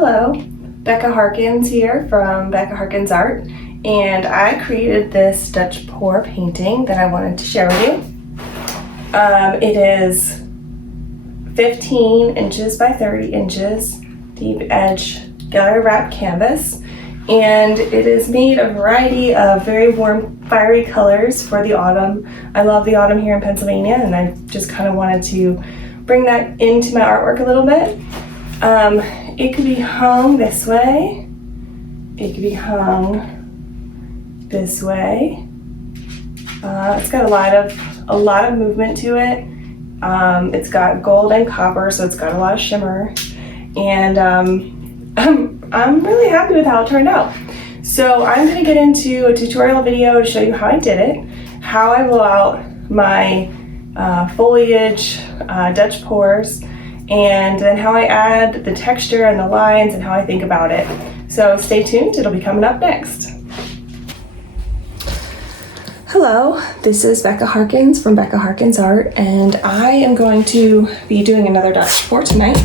Hello, Becca Harkins here from Becca Harkins Art, and I created this Dutch pour painting that I wanted to share with you. It is 15 inches by 30 inches deep edge gallery wrap canvas, and it is made of a variety of very warm, fiery colors for the autumn. I love the autumn here in Pennsylvania, and I just kind of wanted to bring that into my artwork a little bit. It could be hung this way. It could be hung this way. It's got a lot of movement to it. It's got gold and copper, so it's got a lot of shimmer, and I'm really happy with how it turned out. So I'm going to get into a tutorial video to show you how I did it, how I blow out my foliage Dutch pours, and then how I add the texture and the lines and how I think about it. So stay tuned, it'll be coming up next. Hello, this is Becca Harkins from Becca Harkins Art, and I am going to be doing another Dutch pour tonight,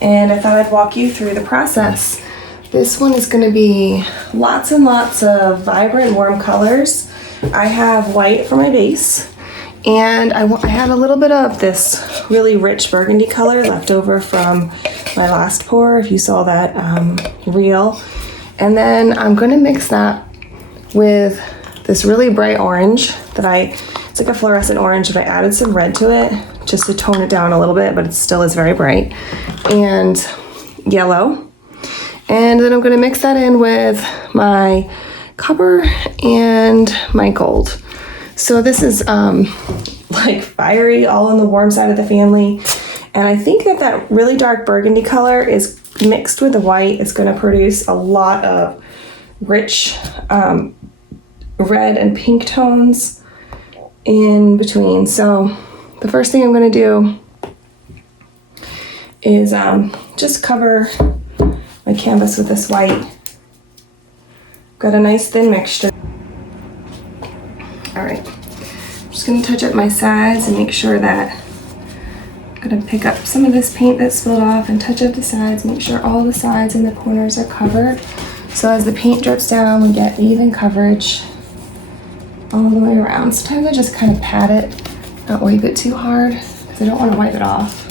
and I thought I'd walk you through the process. This one is going to be lots and lots of vibrant, warm colors. I have white for my base, and I have a little bit of this really rich burgundy color left over from my last pour, if you saw that reel. And then I'm going to mix that with this really bright orange it's like a fluorescent orange, but I added some red to it just to tone it down a little bit, but it still is very bright, and yellow. And then I'm going to mix that in with my copper and my gold. So this is like fiery, all on the warm side of the family. And I think that really dark burgundy color is mixed with the white. It's going to produce a lot of rich red and pink tones in between. So the first thing I'm going to do is just cover my canvas with this white. Got a nice thin mixture. All right, I'm just going to touch up my sides and make sure that I'm going to pick up some of this paint that spilled off and touch up the sides, make sure all the sides and the corners are covered. So as the paint drips down, we get even coverage all the way around. Sometimes I just kind of pat it, not wipe it too hard, because I don't want to wipe it off.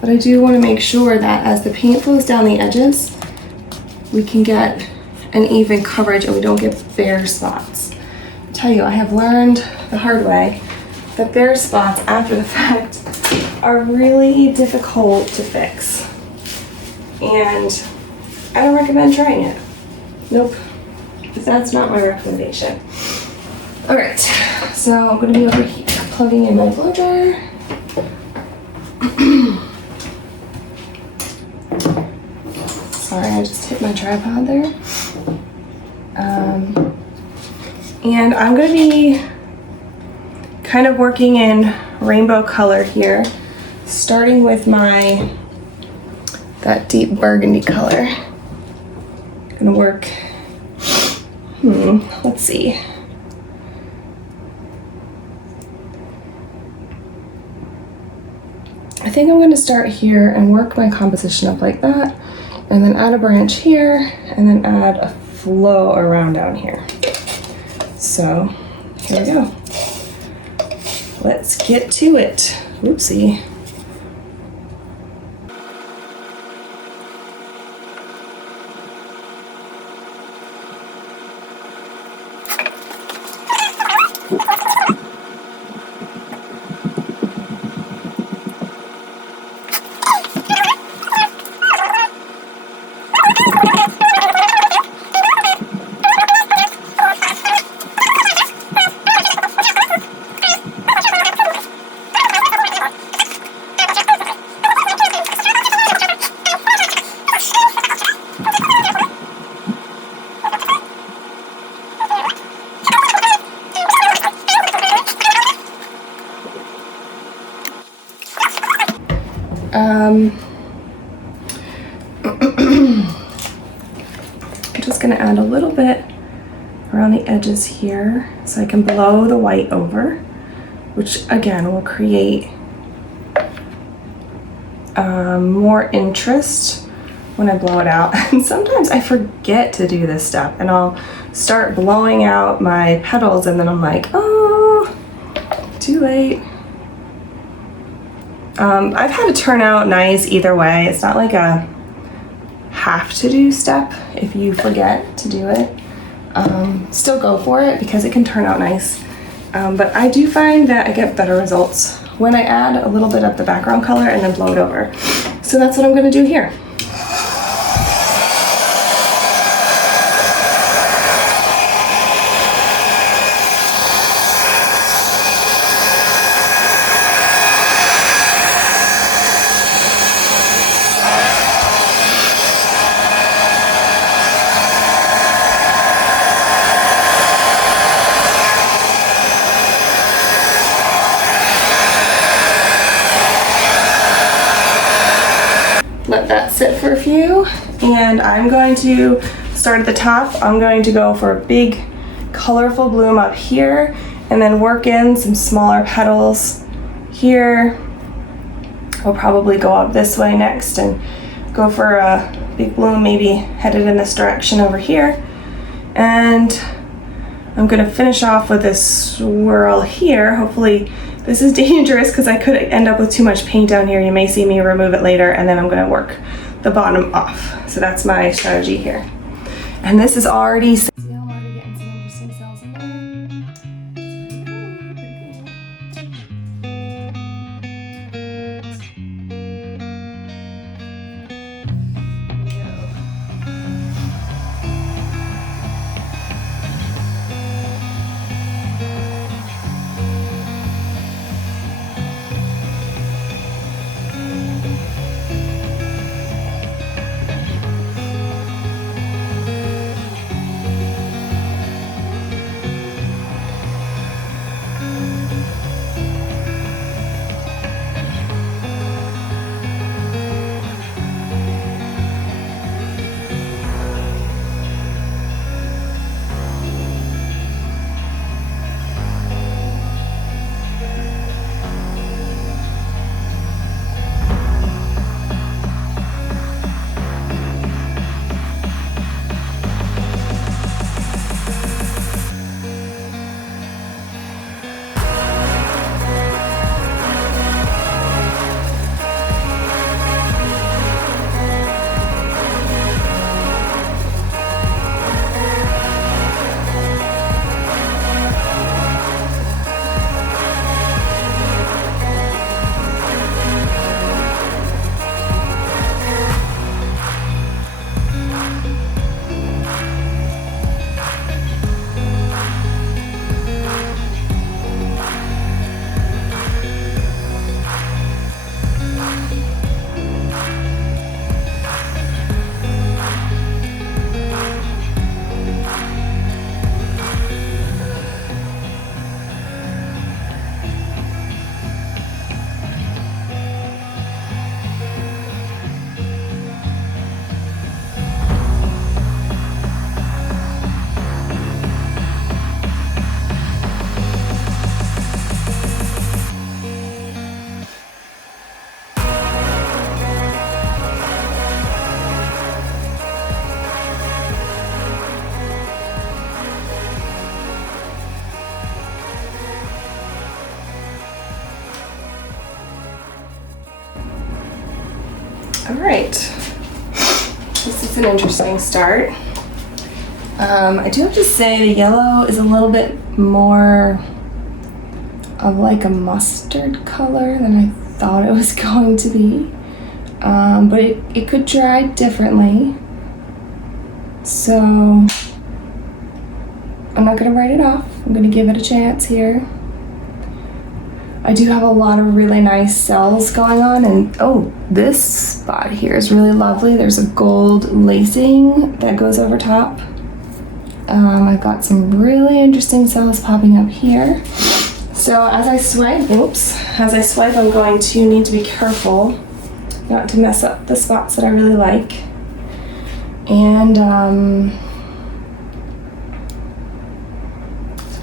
But I do want to make sure that as the paint flows down the edges, we can get an even coverage and we don't get bare spots. I tell you, I have learned the hard way that bare spots after the fact are really difficult to fix. And I don't recommend trying it. Nope, that's not my recommendation. All right, so I'm gonna be over here plugging in my blow dryer. Sorry, I just hit my tripod there. And I'm gonna be kind of working in rainbow color here, starting with that deep burgundy color. Gonna work, let's see. I think I'm going to start here and work my composition up like that, and then add a branch here, and then add a flow around down here. So here we go. Let's get to it. Whoopsie. I'm just going to add a little bit around the edges here so I can blow the white over, which again will create more interest when I blow it out. And sometimes I forget to do this step and I'll start blowing out my petals and then I'm like, oh, too late. I've had it turn out nice either way. It's not like a have to do step if you forget to do it. Still go for it because it can turn out nice. But I do find that I get better results when I add a little bit of the background color and then blow it over. So that's what I'm gonna do here. Let that sit for a few, and I'm going to start at the top. I'm going to go for a big colorful bloom up here and then work in some smaller petals here. I'll probably go up this way next and go for a big bloom maybe headed in this direction over here. And I'm gonna finish off with this swirl here. Hopefully this is dangerous because I could end up with too much paint down here. You may see me remove it later and then I'm gonna work the bottom off. So that's my strategy here. And this is already all right. This is an interesting start. I do have to say the yellow is a little bit more of like a mustard color than I thought it was going to be. But it could dry differently. So I'm not gonna write it off. I'm gonna give it a chance here. I do have a lot of really nice cells going on, and oh, this spot here is really lovely. There's a gold lacing that goes over top. I've got some really interesting cells popping up here. So as I swipe, I'm going to need to be careful not to mess up the spots that I really like. And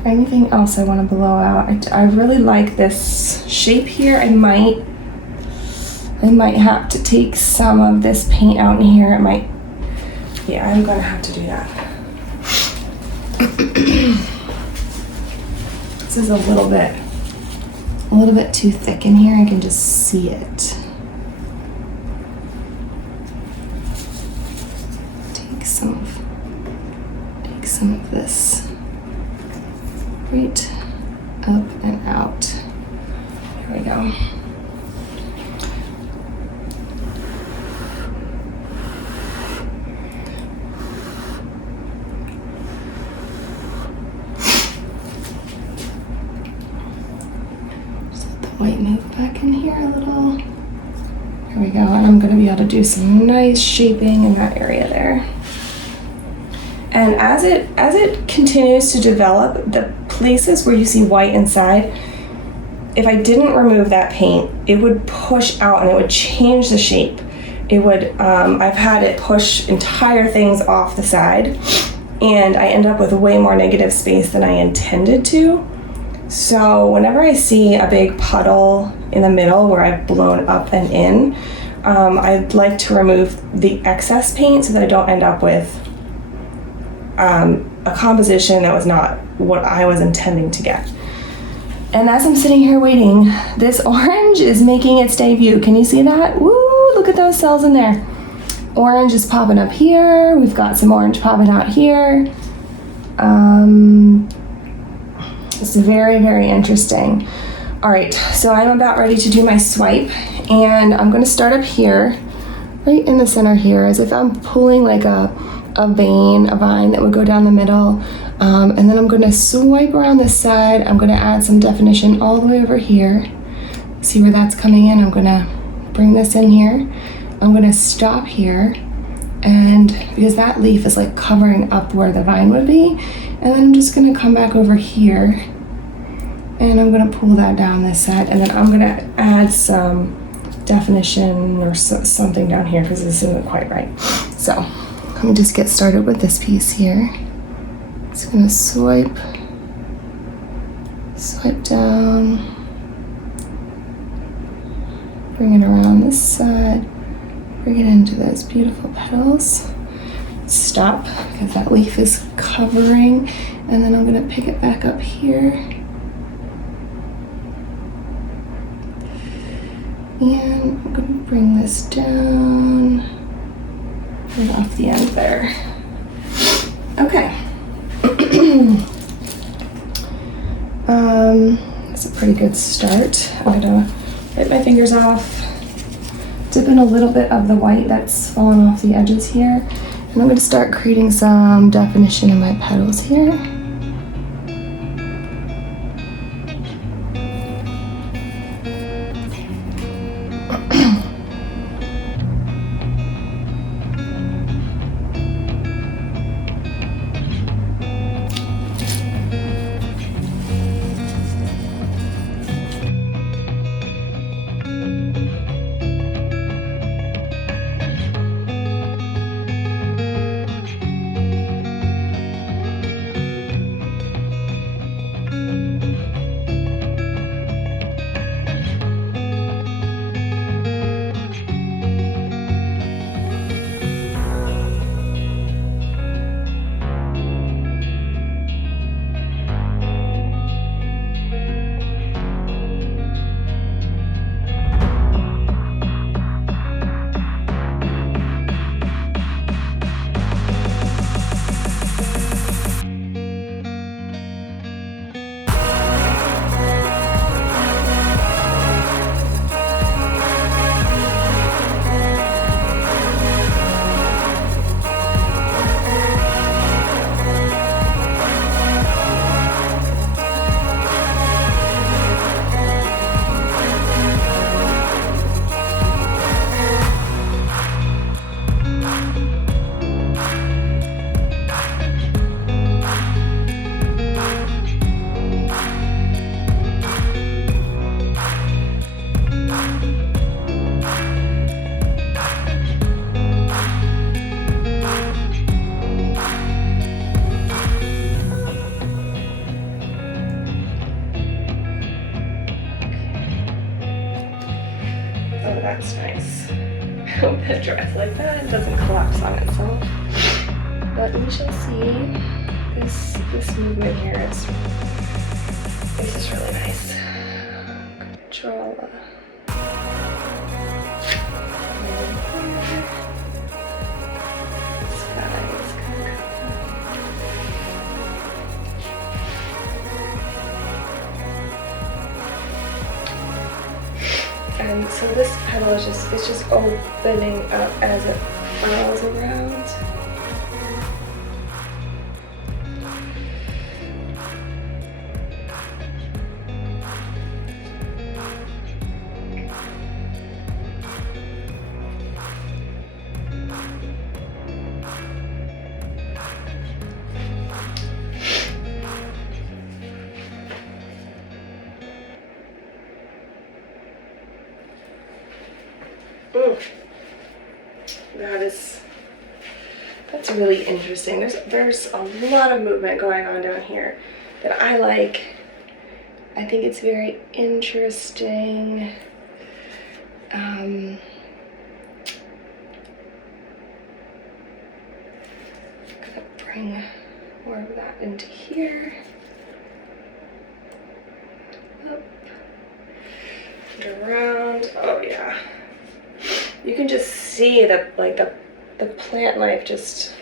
anything else I want to blow out? I really like this shape here. I might I might have to take some of this paint out in here. Yeah, I'm gonna have to do that. This is a little bit too thick in here. I can just see it. Take some of this right up and out. Here we go. White move back in here a little. Here we go, and I'm going to be able to do some nice shaping in that area there. And as it continues to develop, the places where you see white inside, if I didn't remove that paint, it would push out and it would change the shape. It would, I've had it push entire things off the side, and I end up with way more negative space than I intended to. So whenever I see a big puddle in the middle where I've blown up and in, I'd like to remove the excess paint so that I don't end up with a composition that was not what I was intending to get. And as I'm sitting here waiting, this orange is making its debut. Can you see that? Woo, look at those cells in there. Orange is popping up here. We've got some orange popping out here. It's very, very interesting. All right, so I'm about ready to do my swipe, and I'm gonna start up here, right in the center here, as if I'm pulling like a vine that would go down the middle. And then I'm gonna swipe around this side. I'm gonna add some definition all the way over here. See where that's coming in? I'm gonna bring this in here. I'm gonna stop here, and because that leaf is like covering up where the vine would be, and then I'm just gonna come back over here, and I'm gonna pull that down this side, and then I'm gonna add some definition or something down here because this isn't quite right. So let me just get started with this piece here. Just gonna swipe down, bring it around this side, bring it into those beautiful petals. Stop, because that leaf is covering, and then I'm gonna pick it back up here. And I'm gonna bring this down right off the end there. Okay. That's a pretty good start. I'm gonna wipe my fingers off, dip in a little bit of the white that's fallen off the edges here, and I'm gonna start creating some definition in my petals here. dress like that. It doesn't collapse on itself. But we shall see. This movement here is really nice. Control. And so this petal is just opening up as it furls around. That's really interesting. There's a lot of movement going on down here that I like. I think it's very interesting. I'm gonna bring more of that into here. Up and around. Oh yeah. You can just see the plant life just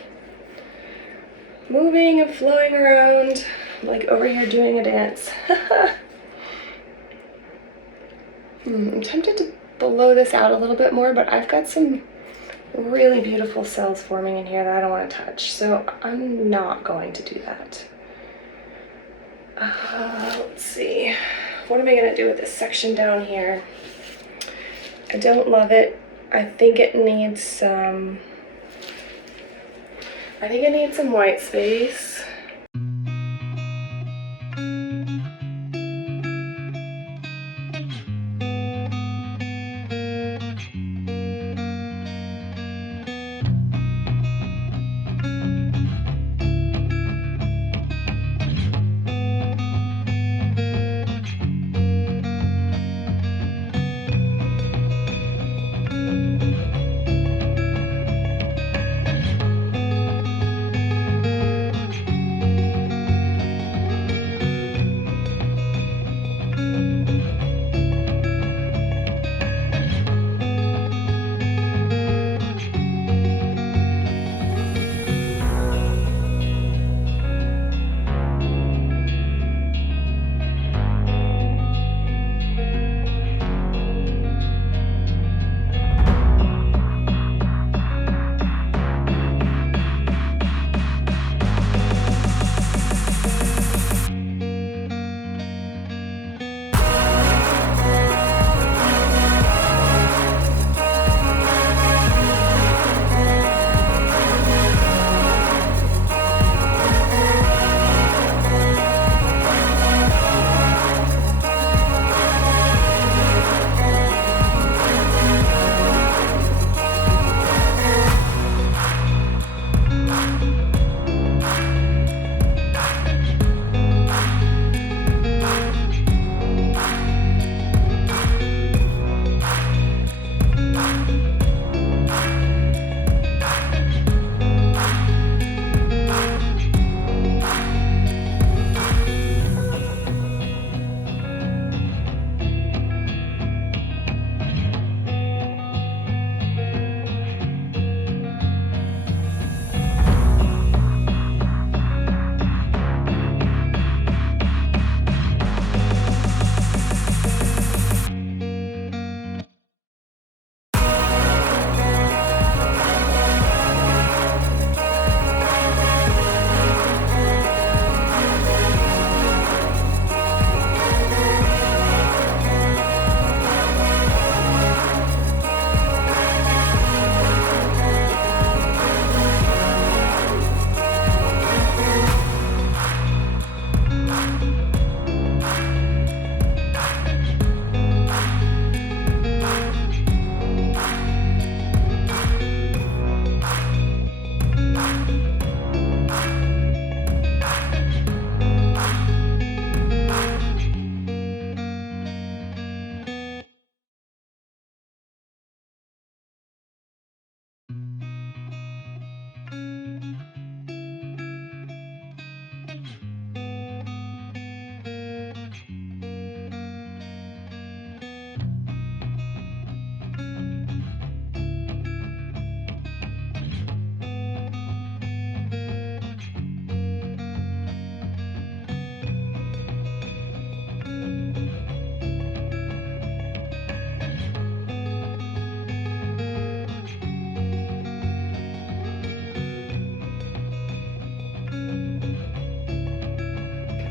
moving and flowing around, like over here doing a dance. I'm tempted to blow this out a little bit more, but I've got some really beautiful cells forming in here that I don't want to touch, so I'm not going to do that. Let's see. What am I going to do with this section down here? I don't love it. I think it needs some white space.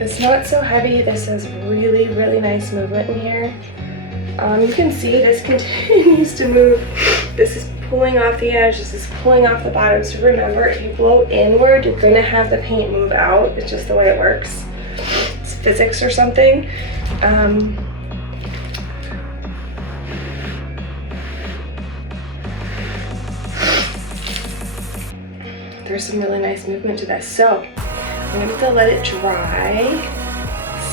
It's not so heavy. This has really, really nice movement in here. You can see this continues to move. This is pulling off the edge. This is pulling off the bottom. So remember, if you blow inward, you're gonna have the paint move out. It's just the way it works. It's physics or something. There's some really nice movement to this. So I'm gonna have to let it dry.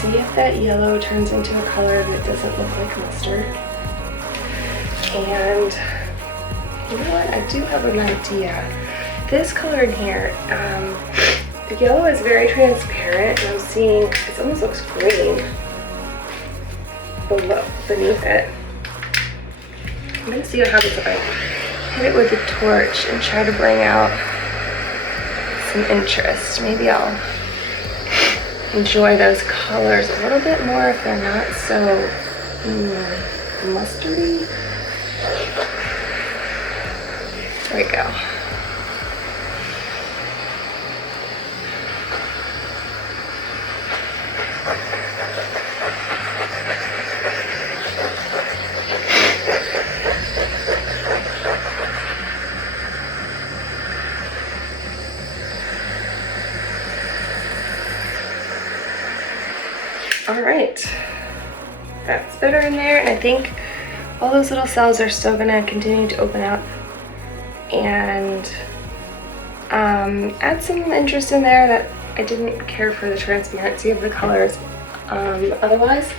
See if that yellow turns into a color that doesn't look like mustard. And you know what? I do have an idea. This color in here, the yellow is very transparent, and I'm seeing it almost looks green beneath it. I'm gonna see what happens if I hit it with the torch and try to bring out some interest. Maybe I'll enjoy those colors a little bit more if they're not so mustardy. There we go. All right, that's better in there, and I think all those little cells are still gonna continue to open up and add some interest in there that I didn't care for the transparency of the colors. Otherwise,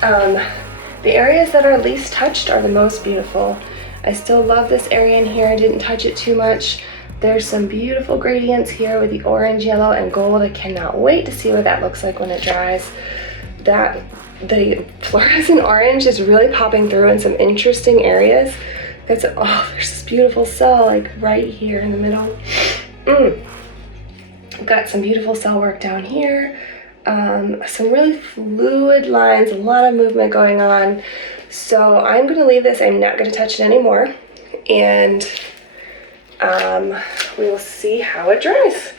the areas that are least touched are the most beautiful. I still love this area in here. I didn't touch it too much. There's some beautiful gradients here with the orange, yellow, and gold. I cannot wait to see what that looks like when it dries. The fluorescent orange is really popping through in some interesting areas. There's this beautiful cell like right here in the middle. I've got some beautiful cell work down here. Some really fluid lines, a lot of movement going on. So I'm gonna leave this. I'm not gonna touch it anymore. And we will see how it dries.